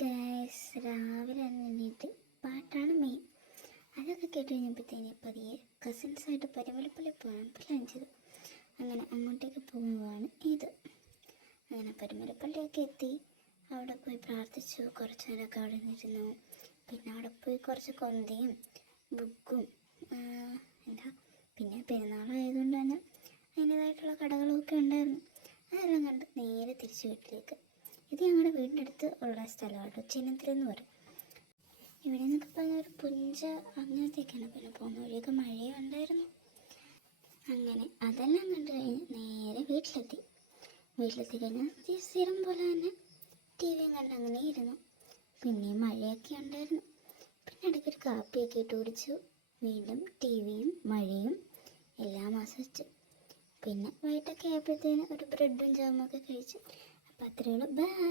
Guys, രാവിലെ എണീറ്റ് പാട്ടാണ് മെയിൻ. അതൊക്കെ കേട്ട് കഴിഞ്ഞപ്പോഴത്തേന് പതിയെ കസിൻസായിട്ട് പരുമലപ്പള്ളി പോകാൻ പ്ലാൻ ചെയ്തു. അങ്ങനെ അങ്ങോട്ടേക്ക് പോകുന്നതാണ് ഇത്. അങ്ങനെ പരുമലപ്പള്ളിയൊക്കെ എത്തി. അവിടെ പോയി പ്രാർത്ഥിച്ചു. കുറച്ച് നേരമൊക്കെ അവിടെ നിന്നിരുന്നു. പിന്നെ അവിടെ പോയി കുറച്ച് കൊന്തയും ബുക്കും പിന്നെ പെരുന്നാളായതുകൊണ്ട് തന്നെ അതിൻ്റേതായിട്ടുള്ള കടകളൊക്കെ ഉണ്ടായിരുന്നു. അതെല്ലാം കണ്ട് നേരെ തിരിച്ച് വീട്ടിലേക്ക്. ഇത് ഞങ്ങളുടെ വീടിൻ്റെ അടുത്ത് ഉള്ള സ്ഥലമാണ്, ചിന്നത്തിലെന്ന് പറയും. ഇവിടെ നിന്നൊക്കെ പറഞ്ഞ ഒരു പുഞ്ച അങ്ങനത്തെയൊക്കെയാണ്. പിന്നെ പോകുന്ന വഴിയൊക്കെ മഴയും ഉണ്ടായിരുന്നു. അങ്ങനെ അതെല്ലാം കണ്ടു കഴിഞ്ഞ് നേരെ വീട്ടിലെത്തി കഴിഞ്ഞാൽ സ്ഥിരം പോലെ തന്നെ ടി വിയും കണ്ട് അങ്ങനെ ഇരുന്നു. പിന്നെ മഴയൊക്കെ ഉണ്ടായിരുന്നു. പിന്നെ ഇടയ്ക്കൊരു കാപ്പിയൊക്കെ ഇട്ട് കുടിച്ചു. വീണ്ടും ടി വിയും മഴയും എല്ലാം ആസ്വദിച്ചു. പിന്നെ വൈകിട്ടൊക്കെ ആയപ്പോഴത്തേന് ഒരു ബ്രെഡും ജാമൊക്കെ കഴിച്ചു. അപ്പോൾ അത്രയേ ഉള്ളൂ. ബൈ.